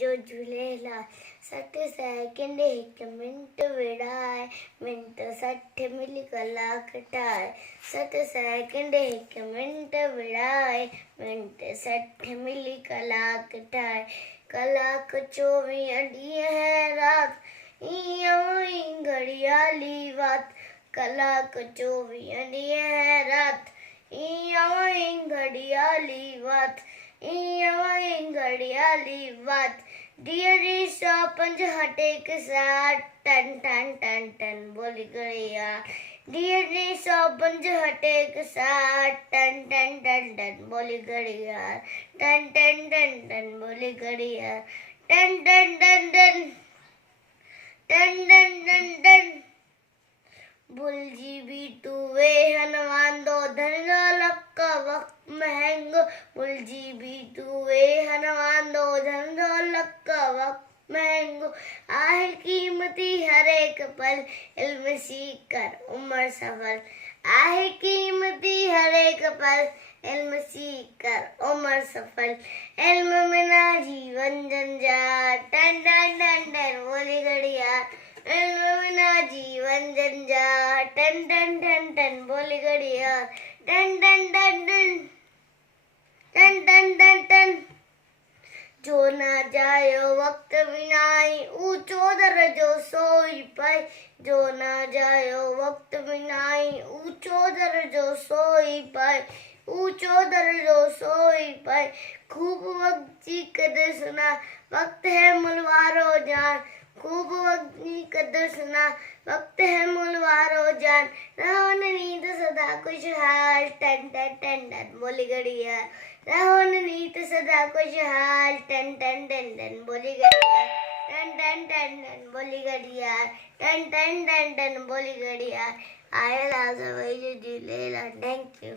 जो झूलेलाल 60 सेकंड हिकु mint विड़ाए mint 60 मिली कलाक ठाहे 60 सेकंड हिकु मिंट विड़ाए मिंट 60 मिली कलाक ठाहे कलाक 24 ॾींहं है रात ईअं ई घड़ियाली वात कलाक 24 ॾींहं है रात ईअं ई घड़ियाली वात ईअं ई घड़ियाली वात ॾींहं 105 हटे के साथ टन टन टन टन बोली घड़ियाल ॾींहं 105 हटे के साथ टन टन टन टन बोली घड़ियाल टन टन टन टन बोली घड़ियाल टन टन टन टन टन टन टन टन भुलजी भी तू वे हनवांदो धनगा लक्का वक्त महंगो भुलजी भी तू वे हनवांदो धनगा लक्का वक्त महंगो आहे कीमती हर एक पल इल्म सीख कर उम्र सफल आहे कीमती हर एक पल इल्म सीख कर उम्र सफल इल्म बिना जीवन जंजाल टन टन टन टन बोली घड़ियाल इल्म बिना जीवन जंजाल टन टन टन टन बोली घड़ियाल टन टन टन टन टन टन टन टन जो न जायो वक्त विनाई ऊंचो दर्जो सोई पाई जो न जायो वक्त विनाई ऊंचो दर्जो सोई पाई ऊंचो दर्जो सोई पाई खूब वक्त जी कदर सुना वक्त है मुलवारो जान खूब वक्त की कदर सुना वक्त है मुलवारो जान रहो नींद सदा खुशहाल टन टन टन टन बोली घड़ियाल रहो नींद सदा खुशहाल टन टन टन टन बोली घड़ियाल टन टन टन टन बोली घड़ियाल टन टन टन टन बोली घड़ियाल आया लाजा भाई जो झूलेलाल थैंक यू।